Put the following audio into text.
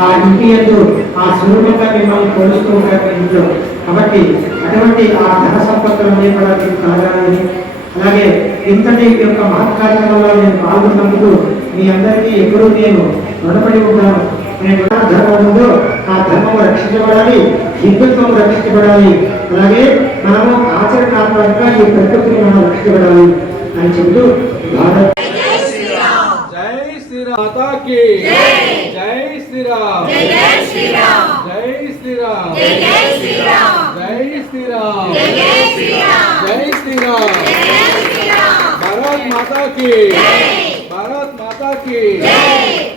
ఆ ఇంటి యందు ఆ స్వరూపంగా మిమ్మల్ని పోలుస్తూ ఉంటారు ఇంట్లో. కాబట్టి అటువంటి ఆ ధన సంపత్తులన్నీ కూడా మీకు కలగాలని, అలాగే ఇంతటి యొక్క మహత్ కార్యక్రమంలో నేను పాల్గొన్నందుకు మీ అందరికీ ఎప్పుడూ నేను రుణపడి ఉంటాను. నేను ధర్మం ఉందో ఆ ధర్మం రక్షించబడాలి, హిందుత్వం రక్షించబడాలి, అలాగే మనము ఆచరణాత్మకంగా ఈ ప్రకృతిని మనం రక్షించబడాలి అని చెబుతూ భారత్ माता की जय श्री राम, जय श्री राम, जय श्री राम, जय श्री राम, जय श्री राम, जय श्री राम, जय श्री राम, जय श्री राम। भारत माता की जय, भारत माता की जय।